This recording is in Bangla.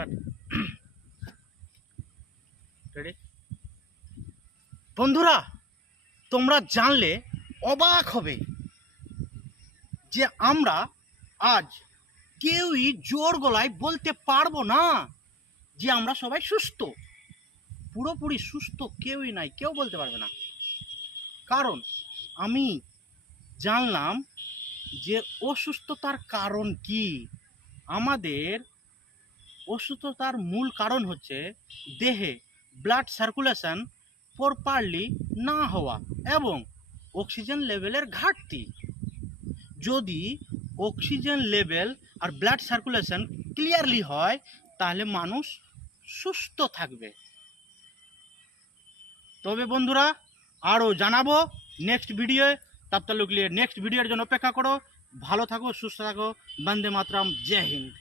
স্টার্ট। রেডি? বন্ধুরা, তোমরা জানলে অবাক হবে যে আমরা আজ কেউই জোর গলায় বলতে পারবো না যে আমরা সবাই সুস্থ। পুরোপুরি সুস্থ কেউই নাই, কেউ বলতে পারবে না। কারণ আমি জানলাম যে অসুস্থতার কারণ কি। আমাদের অসুস্থতার মূল কারণ হচ্ছে দেহে ব্লাড সার্কুলেশন প্রপারলি না হওয়া এবং অক্সিজেন লেভেলের ঘাটতি। যদি অক্সিজেন লেভেল আর ব্লাড সার্কুলেশন ক্লিয়ারলি হয় তাহলে মানুষ সুস্থ থাকবে। তবে বন্ধুরা, আরও জানাবো নেক্সট ভিডিও। তব তক লিয়ে নেক্সট ভিডিওর জন্য অপেক্ষা করো। ভালো থাকো, সুস্থ থাকো। বন্দে মাতরম, জয় হিন্দ।